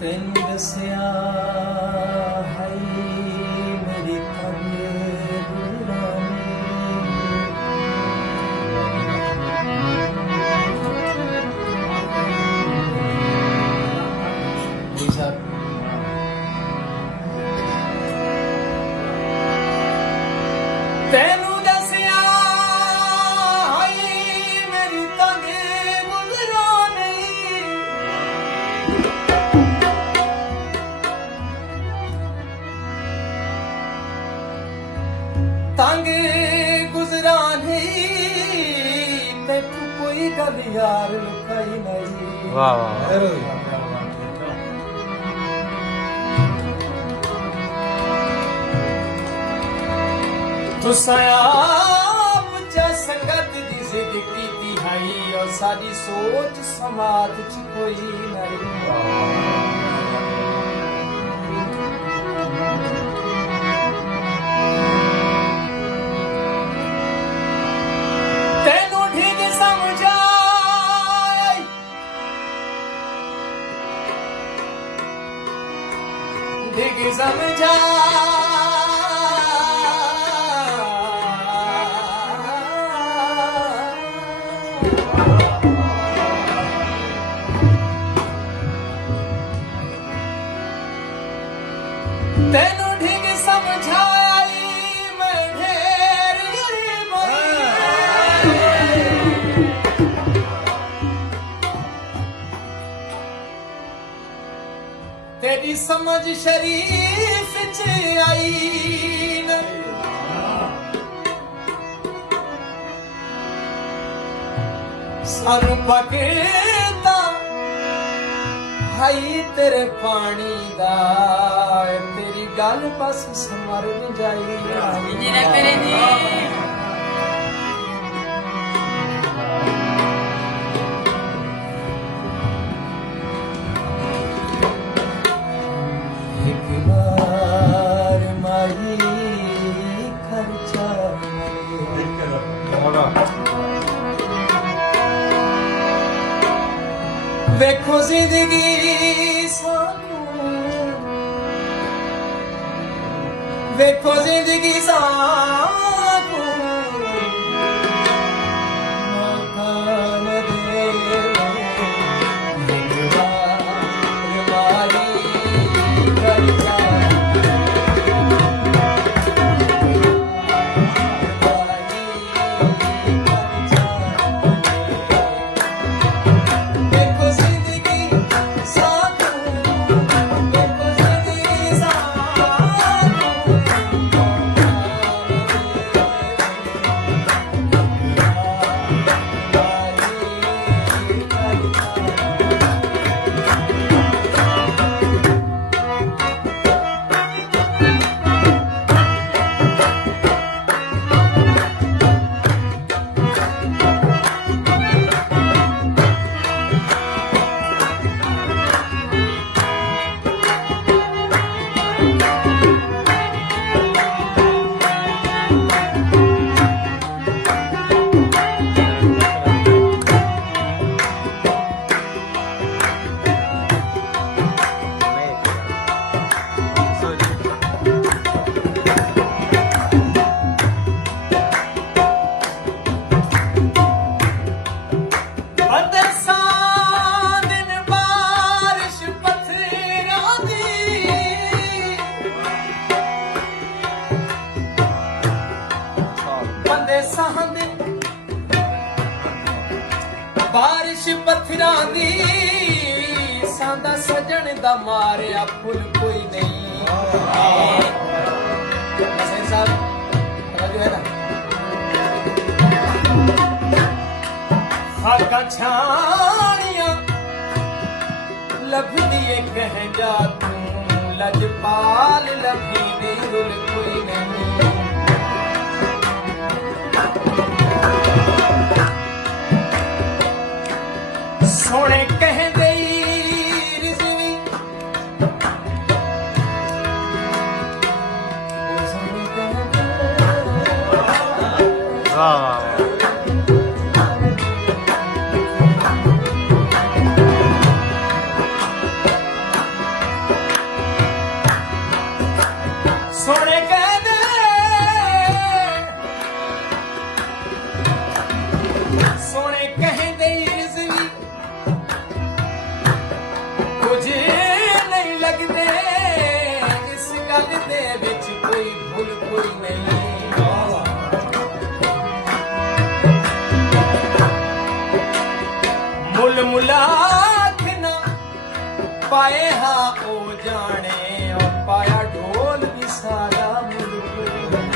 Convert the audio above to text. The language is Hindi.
ਤੈਨੂੰ ਦੱਸਿਆ ਹੈ ਮੇਰੀ ਤੈਨੂੰ ਦੱਸਿਆ ਹਾਈ ਮੇਰੀ ਤੰਗ ਗੁਜ਼ਰਾਂ ਨਹੀਂ ਤੰਗ ਗੁਜ਼ਰਾਂ ਨਹੀਂ ਤੈਨੂੰ ਕੋਈ ਗੱਲ ਯਾਰ ਲੁਕਾਈ ਨਹੀਂ ਵਾਹ ਵਾਹ तुसां आप च संगत दी जिद कीती हाई और साडी सोच समाज च कोई नहीं तेनू ठीक समझ आई ठीक समझ ਤੈਨੂੰ ਠੀਕ ਸਮਝਾਈ ਮੈਂ ਢੇਰ ਗਰੀਬ ਤੇਰੀ ਸਮਝ ਸ਼ਰੀਫ ਚ ਆਈ ਨਾ ਸਾਨੂੰ ਪਕੜਦਾ ਹਾਈ ਤੇਰੇ ਪਾਣੀ ਦਾ तेरी गल बस समर में जाई एक बार माही खर्चा देखो जिंदगी देखो जिंदगी साकू मकान दे बारिश पत्थरां दी सांदा सजण दा मारिया फुल कोई नहीं सही साहब राजू है ना हाका छानियां लभदी कह जा तू लजपाल लभी दी रुल कोई नहीं सोने कह गई रिजवी ਰਾਗ ਦੇ ਵਿੱਚ ਕੋਈ ਭੁੱਲ ਕੋਈ ਨਹੀਂ ਮੁੱਲ ਮੁਲਾਕ ਨਾ ਪਾਏ ਹਾਂ ਉਹ ਜਾਣੇ ਔਰ ਪਾਇਆ ਢੋਲ ਵੀ ਸਾਰਾ ਮੁੱਲ ਕੋਈ ਨਹੀਂ